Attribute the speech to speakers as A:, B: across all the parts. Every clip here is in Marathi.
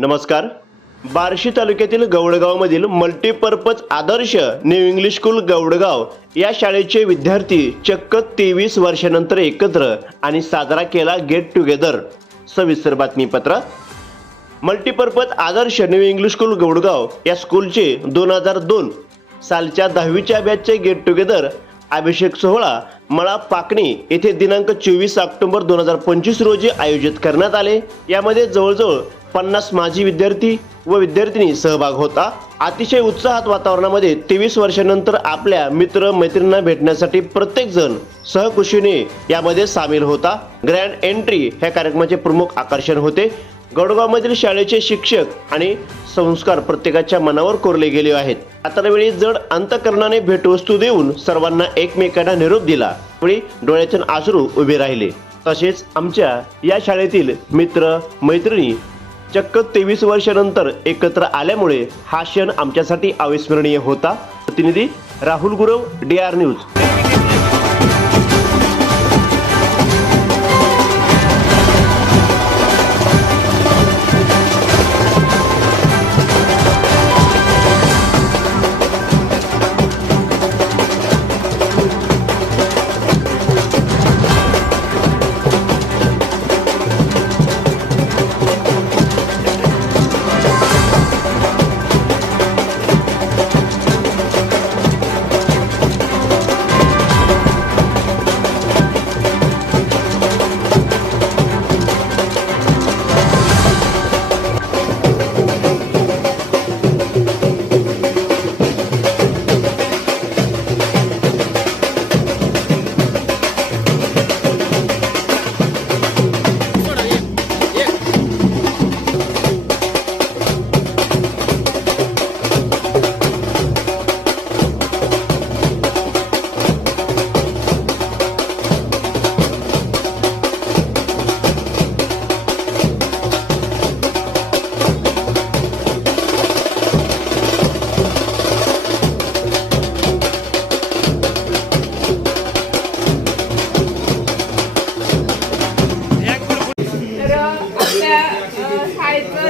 A: नमस्कार. बार्शी तालुक्यातील गौडगावमधील multipurpose Adarsh new English school Gaudgaon या शाळेचे विद्यार्थी चक्क तेवीस वर्षानंतर एकत्र आणि साजरा केला गेट टुगेदर सविस्तर बातमीपत्र. Multipurpose Adarsh new English school Gawadgaon या स्कूलचे दोन हजार दोन सालच्या दहावीच्या बॅचचे गेट टुगेदर अभिषेक सोहळा मळा पाकणी येथे दिनांक चोवीस ऑक्टोबर दोन हजार पंचवीस रोजी आयोजित करण्यात आले. यामध्ये जवळजवळ पन्नास माजी विद्यार्थी व विद्यार्थिनी सहभाग होता. अतिशय उत्साहात वातावरणामध्ये तेवीस वर्षानंतर आपल्या मित्र मैत्रिणींना भेटण्यासाठी प्रत्येक जण सहकुशीने यामध्ये सामील होता. ग्रँड एंट्री ह्या कार्यक्रमाचे प्रमुख आकर्षण होते. गडगावमधील शाळेचे शिक्षक आणि संस्कार प्रत्येकाच्या मनावर कोरले गेले आहेत. आता वेळी जड अंतकरणाने भेटवस्तू देऊन सर्वांना एकमेकांना निरोप दिला. वेळी डोळ्याचे आसरू उभे राहिले. तसेच आमच्या या शाळेतील मित्र मैत्रिणी चक्क तेवीस वर्षानंतर एकत्र आल्यामुळे हा क्षण आमच्यासाठी अविस्मरणीय होता. प्रतिनिधी Rahul Gurav D R news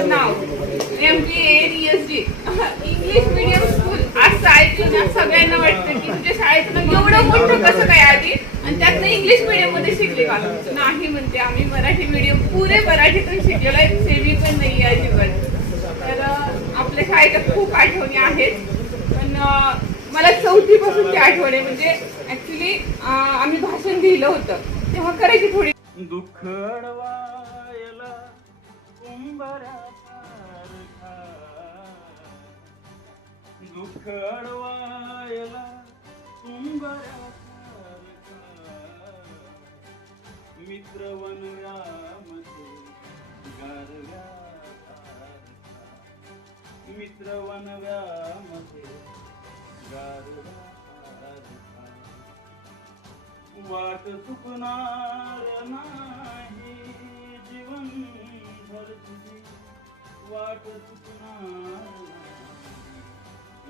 B: नाव. M B N S D English medium school असं ऐकलं ना सगळ्यांना वाटतं की तुझ्या शाळेतनं एवढं मोठं कसं काय आधी आणि त्यातनं इंग्लिश मिडियममध्ये शिकले का? नाही म्हणते आम्ही मराठी मिडियम पुरे मराठीतून शिकलेलो आहे सेमी पण नाही आहे अजिबात. तर आपल्या शाळेच्या खूप आठवणी आहेत. पण मला चौथी पासूनची आठवण आहे. म्हणजे ॲक्च्युली आम्ही भाषण लिहिलं होतं. तेव्हा करायची थोडी
C: दुखडवा दुःख अडवायला कुंभारासारखा मित्र वनव्यामध्ये गारव्यासारखा मित्र वनव्यामध्ये गारव्यासारखा वाट चुकणार नाही जीवन भर वाट चुकणार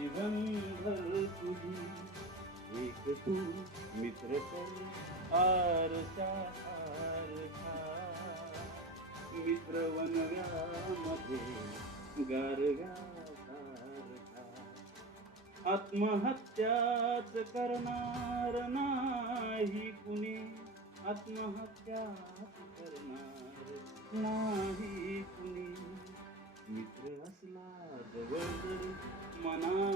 C: जीवन भर तुझी एक तू मित्र तर आरसा आरखा मित्र वनव्यामध्ये गारगा आत्महत्याच करणार नाही कुणी. आत्महत्याच करणार नाही कुणी. मित्र असला जवळ मना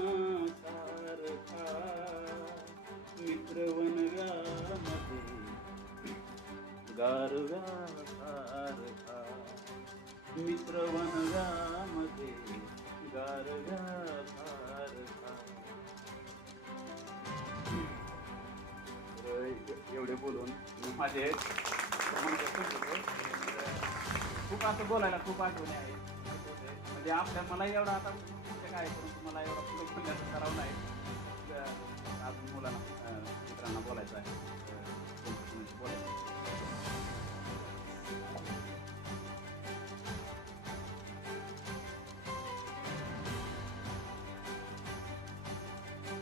C: गारव्यासारखा मित्रवनगामध्ये गारव्यासारखा एवढे बोलून मी माझे खूप असं बोलायला खूप आठवण आहे म्हणजे आपल्या मला एवढं आता काय परंतु मला एवढा पुढे बोलण्याचं करावं नाही. अजून मुलांना मित्रांना बोलायचं आहे. whatever.